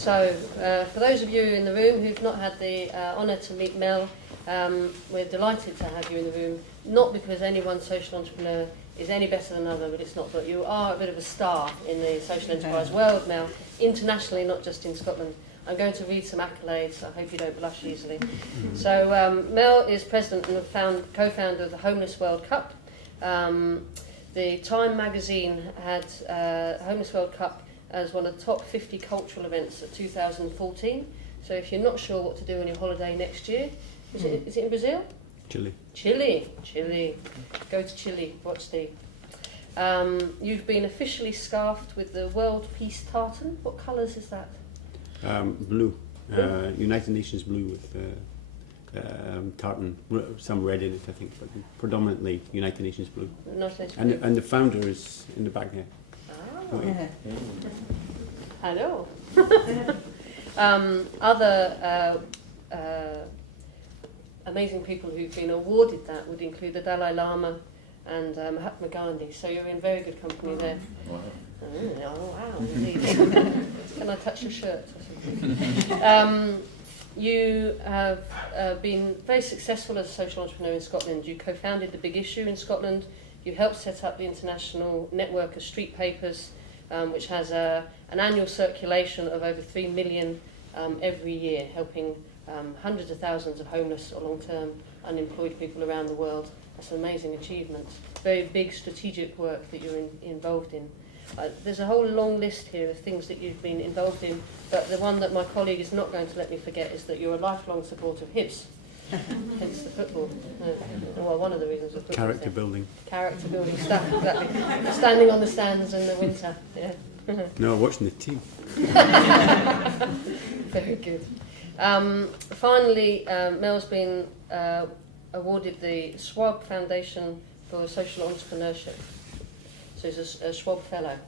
So, for those of you in the room who've not had the honour to meet Mel, we're delighted to have you in the room, not because any one social entrepreneur is any better than another, but it's not, but you are a bit of a star in the social enterprise world, Mel, internationally, not just in Scotland. I'm going to read some accolades. I hope you don't blush easily. So Mel is president and co-founder of the Homeless World Cup. The Time magazine had Homeless World Cup as one of the top 50 cultural events of 2014. So if you're not sure what to do on your holiday next year, is it in Brazil? Chile. Go to Chile, watch the... you've been officially scarfed with the World Peace Tartan. What colours is that? Blue. United Nations blue with tartan, some red in it, I think, but predominantly United Nations blue. And the founder is in the back there. Oh. Yeah. Hello. Other amazing people who've been awarded that would include the Dalai Lama and Mahatma Gandhi. So you're in very good company there. Wow. Oh wow, indeed. Can I touch your shirt? You have been very successful as a social entrepreneur in Scotland. You co-founded The Big Issue in Scotland. You helped set up the international network of street papers, which has an annual circulation of over 3 million every year, helping hundreds of thousands of homeless or long-term unemployed people around the world. That's an amazing achievement. Very big strategic work that you're involved in. There's a whole long list here of things that you've been involved in, but the one that my colleague is not going to let me forget is that you're a lifelong supporter of Hibs, hence the football. Well, one of the reasons of football. Character building stuff, exactly. Standing on the stands in the winter. Yeah. No, watching the team. Very good. Finally, Mel's been awarded the Schwab Foundation for Social Entrepreneurship. So he's a Schwab Fellow.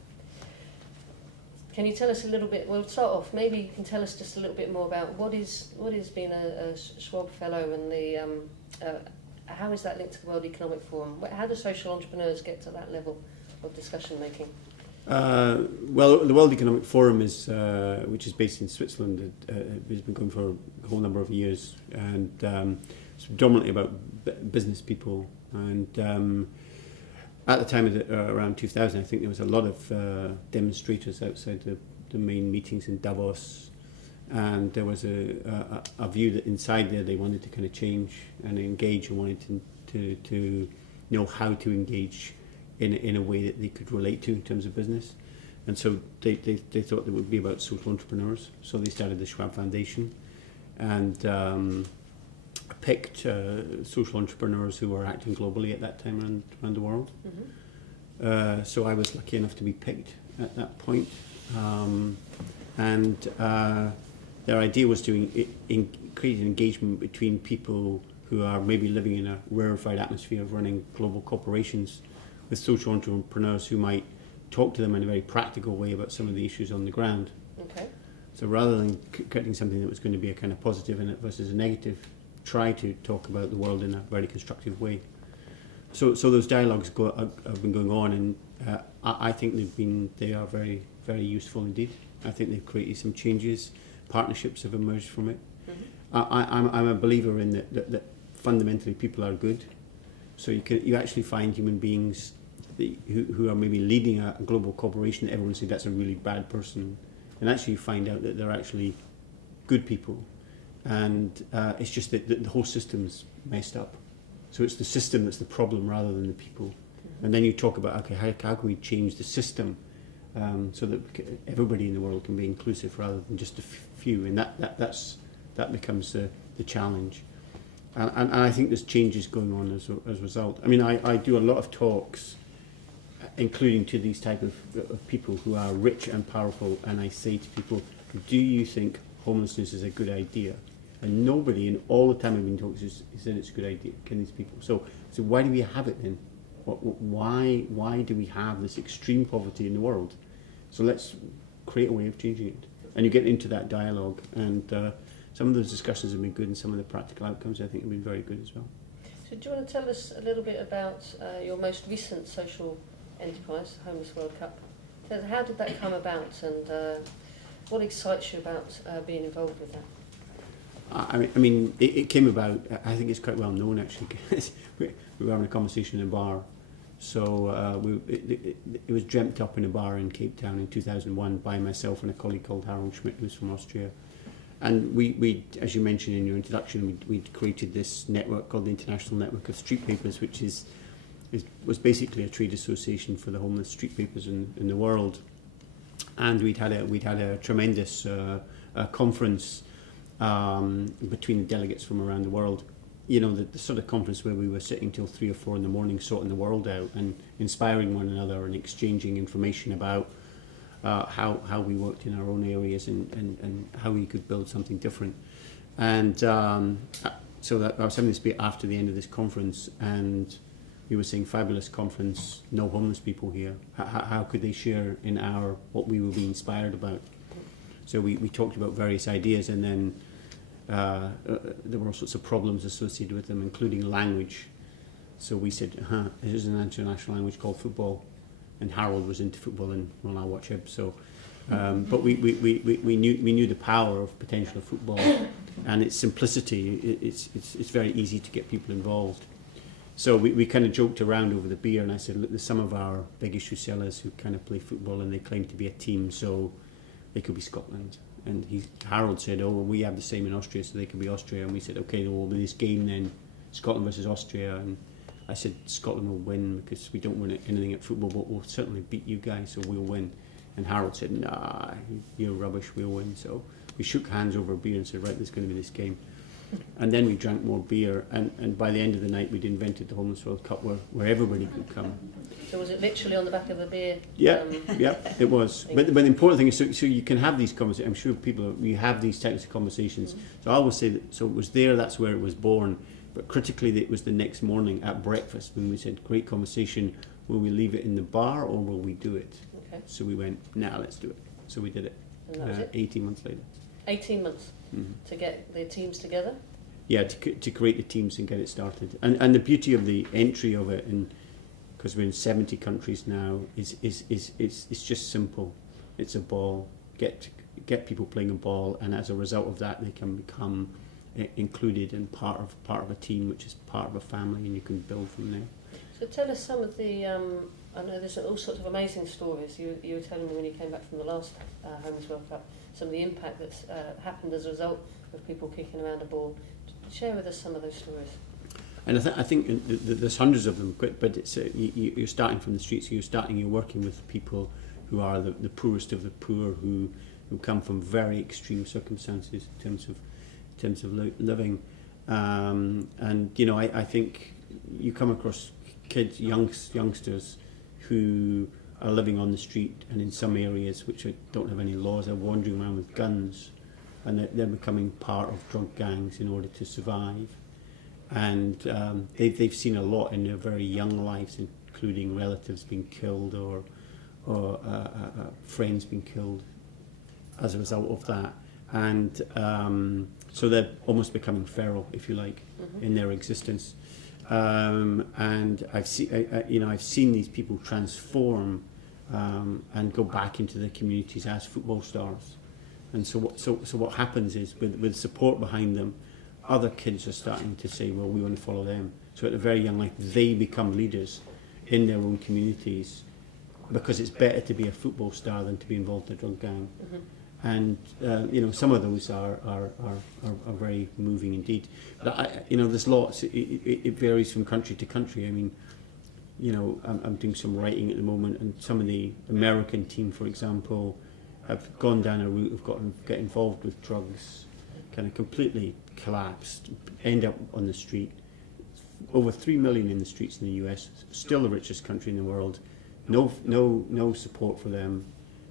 Can you tell us a little bit, we'll start off, maybe you can tell us just a little bit more about what is being a Schwab Fellow and how is that linked to the World Economic Forum? How do social entrepreneurs get to that level of discussion making? Well, the World Economic Forum is, which is based in Switzerland, has been going for a whole number of years, and it's predominantly about business people. And at the time of around 2000, I think there was a lot of demonstrators outside the main meetings in Davos, and there was a view that inside there they wanted to kind of change and engage and wanted to know how to engage in a way that they could relate to in terms of business. And so they thought it would be about social entrepreneurs. So they started the Schwab Foundation and picked social entrepreneurs who were acting globally at that time around the world. Mm-hmm. So I was lucky enough to be picked at that point. And their idea was to create an engagement between people who are maybe living in a rarefied atmosphere of running global corporations with social entrepreneurs who might talk to them in a very practical way about some of the issues on the ground. Okay. So rather than creating something that was going to be a kind of positive in it versus a negative, try to talk about the world in a very constructive way. So those dialogues have been going on, and I think they are very, very useful indeed. I think they've created some changes. Partnerships have emerged from it. Mm-hmm. I'm a believer in that fundamentally people are good. So you actually find human beings who are maybe leading a global corporation that everyone says that's a really bad person, and actually you find out that they're actually good people, and it's just that the whole system's messed up. So it's the system that's the problem rather than the people. Mm-hmm. And then you talk about, okay, how can we change the system so that everybody in the world can be inclusive rather than just a few, and that becomes the challenge. And I think there's changes going on as a result. I mean, I do a lot of talks, including to these type of people who are rich and powerful, and I say to people, do you think homelessness is a good idea? And nobody in all the time I've been talking to said it's a good idea, these people. So why do we have it then? Why do we have this extreme poverty in the world? So let's create a way of changing it. And you get into that dialogue, and some of those discussions have been good, and some of the practical outcomes I think have been very good as well. So do you want to tell us a little bit about your most recent social enterprise, Homeless World Cup? How did that come about, and What excites you about being involved with that? I mean, it came about. I think it's quite well known actually. We were having a conversation in a bar, so it was dreamt up in a bar in Cape Town in 2001 by myself and a colleague called Harold Schmidt, who's from Austria. And we, as you mentioned in your introduction, we'd created this network called the International Network of Street Papers, which was basically a trade association for the homeless street papers in the world. And we'd had a tremendous conference between the delegates from around the world. You know, the sort of conference where we were sitting till 3 or 4 in the morning, sorting the world out and inspiring one another and exchanging information about how we worked in our own areas and how we could build something different. And so that I was having this bit after the end of this conference, and we were saying, fabulous conference, no homeless people here. How could they share in what we were being inspired about? So we talked about various ideas, and then there were all sorts of problems associated with them, including language. So we said, there's an international language called football. And Harold was into football, and well, I watch him. So, but we knew the power of potential of football, and its simplicity. It's very easy to get people involved. So we kind of joked around over the beer, and I said, look, there's some of our big issue sellers who kind of play football, and they claim to be a team, so they could be Scotland. And Harold said, oh, well, we have the same in Austria, so they could be Austria. And we said, okay, well, with this game then, Scotland versus Austria, and I said Scotland will win because we don't win anything at football, but we'll certainly beat you guys, so we'll win. And Harold said, nah, you're rubbish, we'll win. So we shook hands over a beer and said, right, there's going to be this game. And then we drank more beer, and by the end of the night we'd invented the Homeless World Cup where everybody could come. So was it literally on the back of the beer? Yeah, it was. But the important thing is, so you can have these conversations. I'm sure you have these types of conversations. So I always say that, so it was there, that's where it was born. But critically, it was the next morning at breakfast when we said, great conversation, will we leave it in the bar or will we do it? Okay. So we went, nah, let's do it. So we did it, and that was it? 18 months later. 18 months to get the teams together? Yeah, to create the teams and get it started. And the beauty of the entry of it, and because we're in 70 countries now, is it's just simple. It's a ball. Get people playing a ball, and as a result of that, they can become included and part of a team, which is part of a family, and you can build from there. So tell us some of the, I know there's all sorts of amazing stories. You were telling me when you came back from the last Homeless World Cup, some of the impact that's happened as a result of people kicking around a ball. Share with us some of those stories. And I think there's hundreds of them, but it's you're starting from the streets. You're working with people who are the poorest of the poor, who come from very extreme circumstances in terms of living, and you know, I think you come across kids, youngsters who are living on the street, and in some areas which don't have any laws, are wandering around with guns, and they're becoming part of drug gangs in order to survive. And they've seen a lot in their very young lives, including relatives being killed or friends being killed as a result of that. And so they're almost becoming feral, if you like, in their existence. And I've seen these people transform and go back into their communities as football stars. And so what happens is, with support behind them, other kids are starting to say, well, we want to follow them. So at a very young age, they become leaders in their own communities, because it's better to be a football star than to be involved in a drug gang. And some of those are very moving indeed. But there's lots. It varies from country to country. I mean, I'm doing some writing at the moment, and some of the American team, for example, have gone down a route of get involved with drugs, kind of completely collapsed, end up on the street. Over 3 million in the streets in the US, still the richest country in the world. No support for them,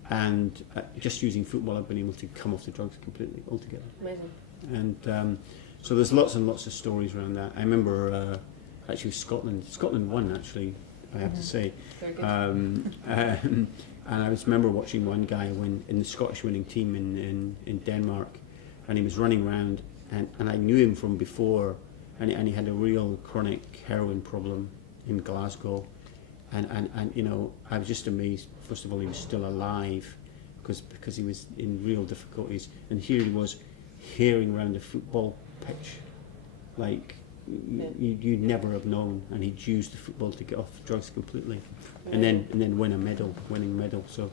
and just using football, I've been able to come off the drugs completely altogether. Amazing. And so there's lots and lots of stories around that. I remember actually Scotland won, actually, I have to say. Very good. And I remember watching one guy in the Scottish winning team in Denmark, and he was running around, and I knew him from before, and he had a real chronic heroin problem in Glasgow, and I was just amazed. First of all, he was still alive, because he was in real difficulties, and here he was herring around a football pitch, like you'd never have known, and he'd used the football to get off drugs completely, and then winning medal. So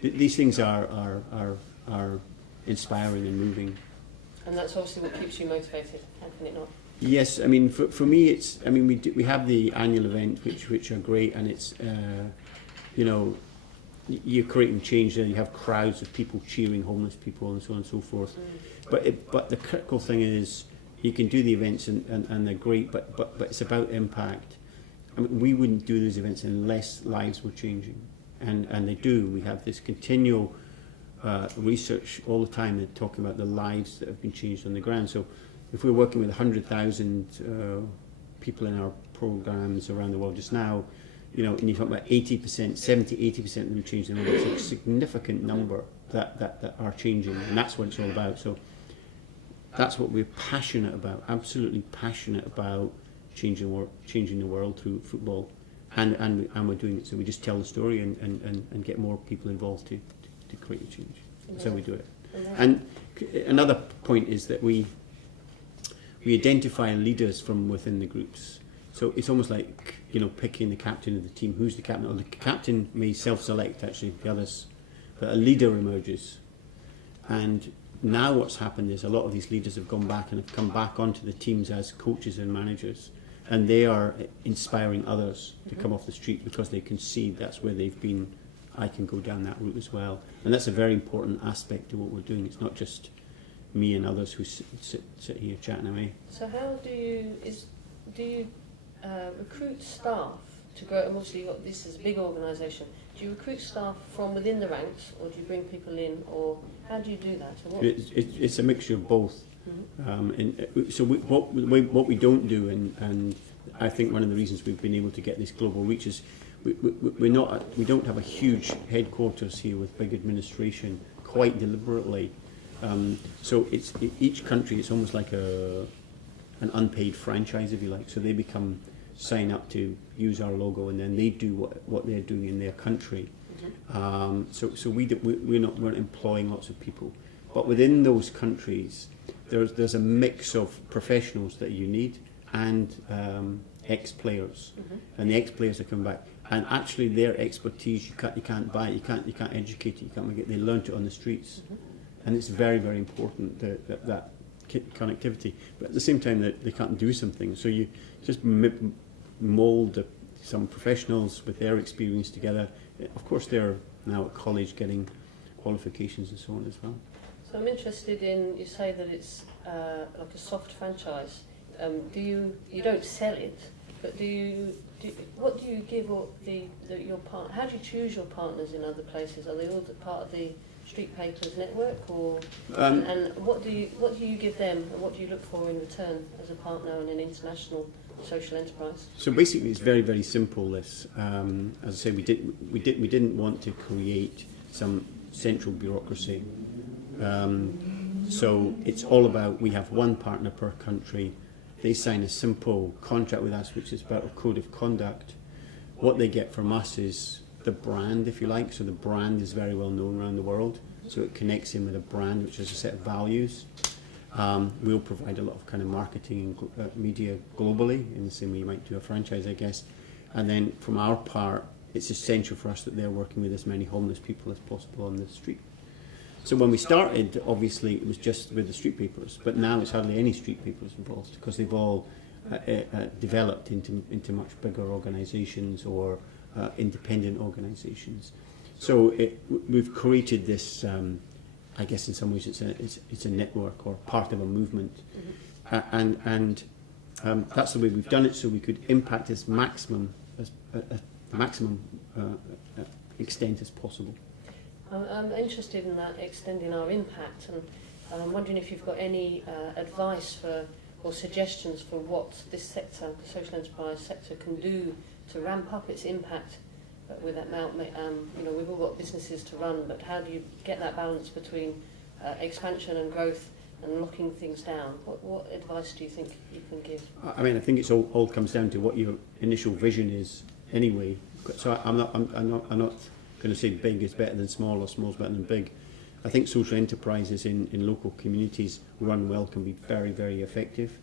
these things are inspiring and moving. And that's obviously what keeps you motivated. How can it not? Yes, I mean for me it's, I mean we have the annual event which are great, and it's you know, you're creating change there. You have crowds of people cheering homeless people and so on and so forth. But the critical thing is, you can do the events and they're great, but it's about impact. I mean, we wouldn't do those events unless lives were changing, and they do. We have this continual research all the time that talking about the lives that have been changed on the ground. So if we're working with 100,000 people in our programs around the world just now, you know, and you talk about 80%, 70, 80% of them changing the world, it's a significant number that are changing, and that's what it's all about. So that's what we're passionate about, absolutely passionate about, changing the world through football, and we're doing it. So we just tell the story and get more people involved to create a change. That's how we do it. And another point is that we identify leaders from within the groups. So it's almost like, you know, picking the captain of the team. Who's the captain? Or the captain may self-select, actually, the others, but a leader emerges. And now what's happened is a lot of these leaders have gone back and have come back onto the teams as coaches and managers, and they are inspiring others to come off the street because they can see that's where they've been. I can go down that route as well, and that's a very important aspect of what we're doing. It's not just me and others who sit here chatting away. So how do you recruit staff to grow? And obviously, this is a big organisation. Do you recruit staff from within the ranks, or do you bring people in, or how do you do that? It's a mixture of both. So what we don't do, and I think one of the reasons we've been able to get this global reach is we don't have a huge headquarters here with big administration, quite deliberately. So it's each country. It's almost like an unpaid franchise, if you like. So they sign up to use our logo, and then they do what they're doing in their country. So we're not employing lots of people, but within those countries, there's a mix of professionals that you need and ex-players, and the ex-players are coming back. And actually, their expertise you can't buy it, you can't educate it, you can't make it. They learnt it on the streets, and it's very, very important that connectivity. But at the same time, that they can't do something. So you just mould some professionals with their experience together. Of course, they're now at college getting qualifications and so on as well. So I'm interested in, you say that it's like a soft franchise. You don't sell it, but what do you give your partner? How do you choose your partners in other places? Are they all part of the Street Papers network, or and what do you give them, and what do you look for in return as a partner in an international social enterprise? So basically, it's very, very simple. This, as I say, we didn't want to create some central bureaucracy. So it's all about, we have one partner per country. They sign a simple contract with us, which is about a code of conduct. What they get from us is the brand, if you like. So the brand is very well known around the world. So it connects in with a brand, which is a set of values. We'll provide a lot of kind of marketing and media globally, in the same way you might do a franchise, I guess. And then from our part, it's essential for us that they're working with as many homeless people as possible on the street. So when we started, obviously it was just with the Street Papers, but now it's hardly any Street Papers involved, because they've all developed into much bigger organisations or independent organisations. So we've created this. I guess in some ways it's a network or part of a movement, and that's the way we've done it, so we could impact as maximum extent as possible. I'm interested in that, extending our impact, and I'm wondering if you've got any advice or suggestions for what this sector, the social enterprise sector, can do to ramp up its impact with that amount. We've all got businesses to run, but how do you get that balance between expansion and growth and locking things down? What advice do you think you can give? I mean, I think it's all comes down to what your initial vision is, anyway. So I'm not going to say big is better than small or small is better than big. I think social enterprises in local communities run well can be very, very effective,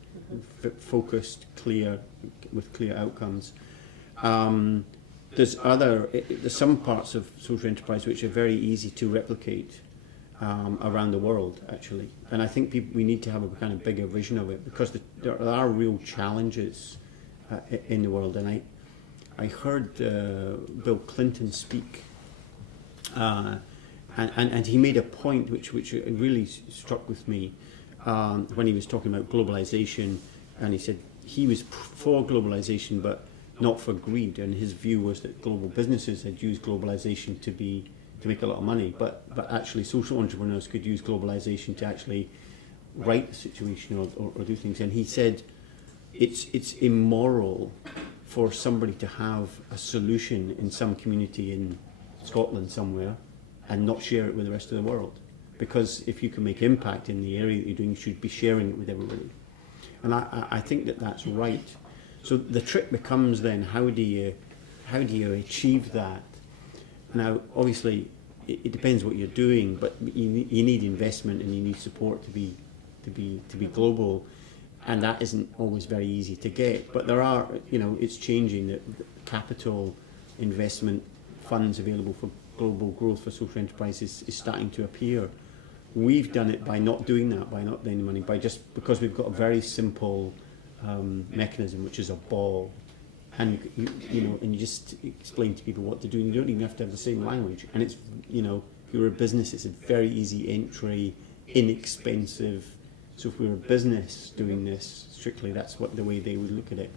focused, clear, with clear outcomes. There's some parts of social enterprise which are very easy to replicate around the world, actually. And I think we need to have a kind of bigger vision of it, because there are real challenges in the world. And I heard Bill Clinton speak, and he made a point which really struck with me when he was talking about globalization, and he said he was for globalization but not for greed, and his view was that global businesses had used globalization to make a lot of money, but actually social entrepreneurs could use globalization to actually right the situation or do things. And he said it's immoral for somebody to have a solution in some community in Scotland somewhere and not share it with the rest of the world, because if you can make impact in the area that you're doing, you should be sharing it with everybody. And I think that's right. So the trick becomes then, how do you achieve that? Now, obviously, it depends what you're doing, but you need investment and you need support to be global, and that isn't always very easy to get. But there are, it's changing. The capital investment funds available for global growth for social enterprises is starting to appear. We've done it by not doing that, by not lending money, because we've got a very simple mechanism, which is a ball, and you just explain to people what to do, and you don't even have to have the same language. And it's, if you're a business, it's a very easy entry, inexpensive. So if we were a business doing this strictly, that's the way they would look at it.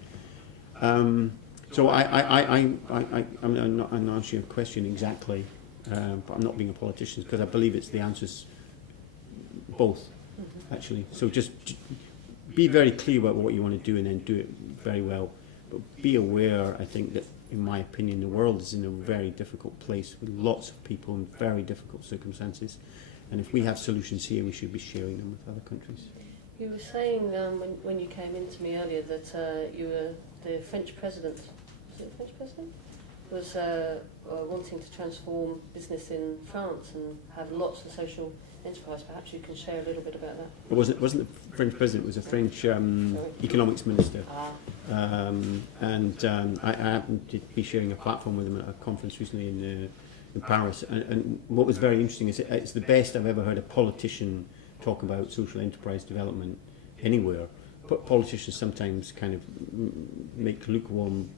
So I'm not answering your question exactly, but I'm not being a politician, because I believe it's the answers both, actually. So just be very clear about what you want to do and then do it very well. But be aware, I think, that in my opinion, the world is in a very difficult place with lots of people in very difficult circumstances. And if we have solutions here, we should be sharing them with other countries. You were saying when you came in to me earlier that you were the French president. Was it the French president? Was wanting to transform business in France and have lots of social enterprise. Perhaps you can share a little bit about that. It wasn't the French president. It was a French economics minister. I happened to be sharing a platform with him at a conference recently in Paris. And what was very interesting is it's the best I've ever heard a politician talk about social enterprise development anywhere. But politicians sometimes kind of make lukewarm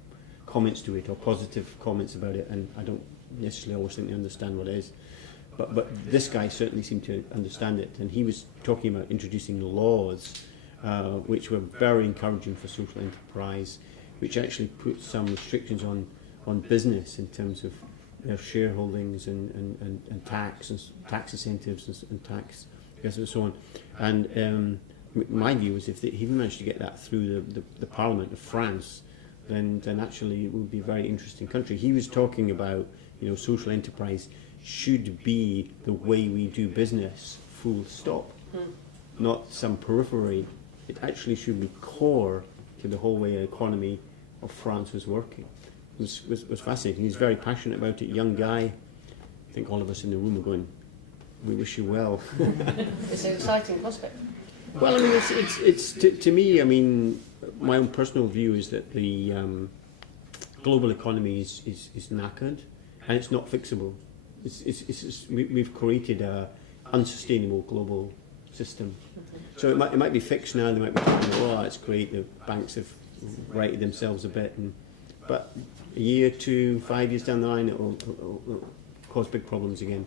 comments to it or positive comments about it, and I don't necessarily always think they understand what it is. But this guy certainly seemed to understand it, and he was talking about introducing laws which were very encouraging for social enterprise, which actually put some restrictions on business in terms of their shareholdings and tax incentives and tax and so on. And my view is if he managed to get that through the Parliament of France, then actually it would be a very interesting country. He was talking about social enterprise should be the way we do business, full stop, not some periphery. It actually should be core to the whole way the economy of France was working. It was fascinating. He's very passionate about it, young guy. I think all of us in the room are going, we wish you well. It's an exciting prospect. Well, I mean, it's to me, I mean, my own personal view is that the global economy is knackered, and it's not fixable. We've created a unsustainable global system. So it might be fixed now. They might be thinking, oh, it's great. The banks have righted themselves a bit, but a year, 2, 5 years down the line, it will cause big problems again.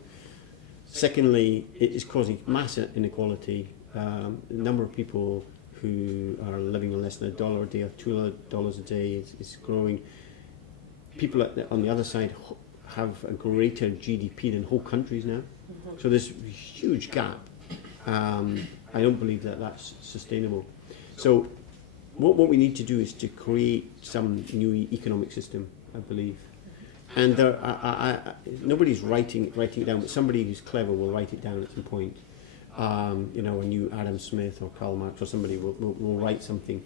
Secondly, it is causing massive inequality. The number of people who are living on less than $1 a day or $2 a day is growing. People on the other side have a greater GDP than whole countries now. So there's a huge gap. I don't believe that that's sustainable. So what we need to do is to create some new economic system, I believe. And nobody's writing it down, but somebody who's clever will write it down at some point. A new Adam Smith or Karl Marx or somebody will write something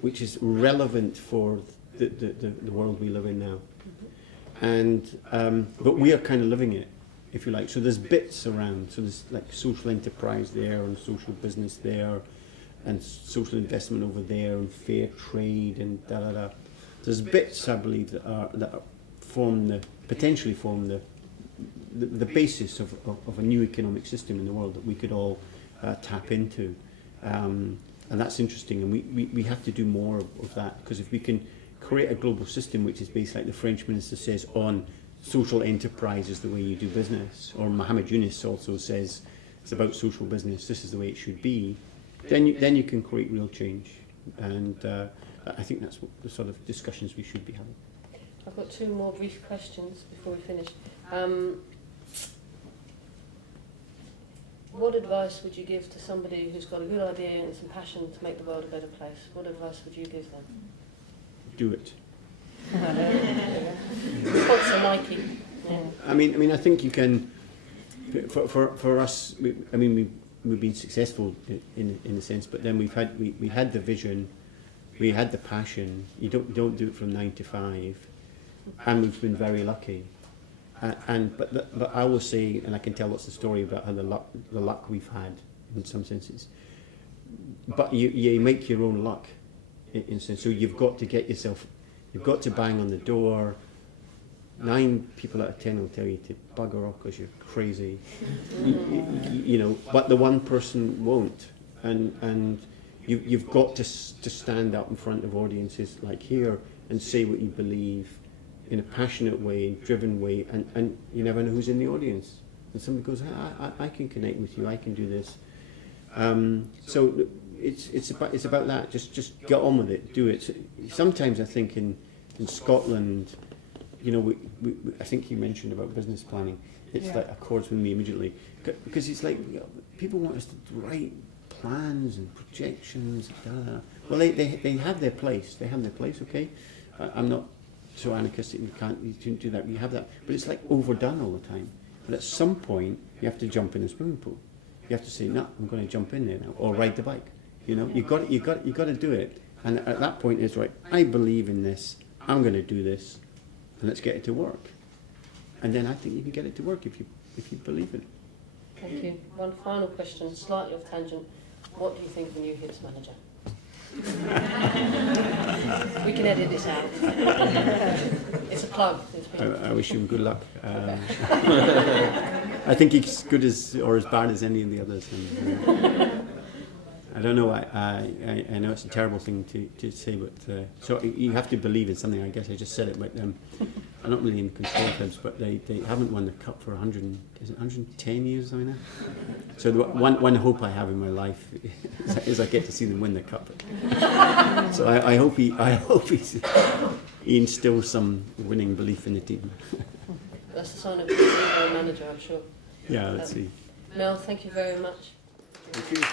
which is relevant for the world we live in now. But we are kind of living it, if you like. So there's bits around. So there's like social enterprise there, and social business there, and social investment over there, and fair trade, and da da da. There's bits, I believe, that potentially form the basis of a new economic system in the world that we could all tap into. And that's interesting, and we have to do more of that, because if we can create a global system which is based, like the French minister says, on social enterprise is the way you do business, or Mohammed Yunus also says it's about social business, this is the way it should be, then you can create real change. And I think that's what the sort of discussions we should be having. I've got two more brief questions before we finish. What advice would you give to somebody who's got a good idea and some passion to make the world a better place? What advice would you give them? Do it. Sponsor Nike. Yeah. I mean, I think you can. For us, we've been successful in a sense, but then we had the vision, we had the passion. You don't do it from 9 to 5, and we've been very lucky. But I will say, and I can tell lots of story about how the luck we've had in some senses. But you make your own luck, in sense. So you've got to get yourself, you've got to bang on the door. 9 people out of 10 will tell you to bugger off because you're crazy, you know. But the one person won't, and you've got to stand up in front of audiences like here and say what you believe, in a passionate way, driven way, and you never know who's in the audience. And somebody goes, I can connect with you, I can do this. So it's about that. Just get on with it, do it. Sometimes I think in Scotland, you know, I think you mentioned about business planning. It's like accords with me immediately, because it's like, you know, people want us to write plans and projections. Well, they have their place. They have their place. Okay, I'm not so anarchistic. You can't do that. You have that, but it's like overdone all the time. But at some point, you have to jump in a swimming pool. You have to say, no, I'm going to jump in there now, or ride the bike. You know, you got to do it. And at that point, it's right. I believe in this. I'm going to do this, and let's get it to work. And then I think you can get it to work if you believe in it. Thank you. One final question, slightly off tangent. What do you think of the new Hits manager? We can edit this out. It's a plug. I wish him good luck. I think he's good or as bad as any of the others. And, I don't know. I know it's a terrible thing to say, but so you have to believe in something. I guess I just said it, but I'm not really in control of them. But they haven't won the cup for 110 years or something now. So the one hope I have in my life is I get to see them win the cup. So I hope he instills some winning belief in the team. That's the sign of a manager, I'm sure. Yeah, let's see. Mel, thank you very much. Thank you.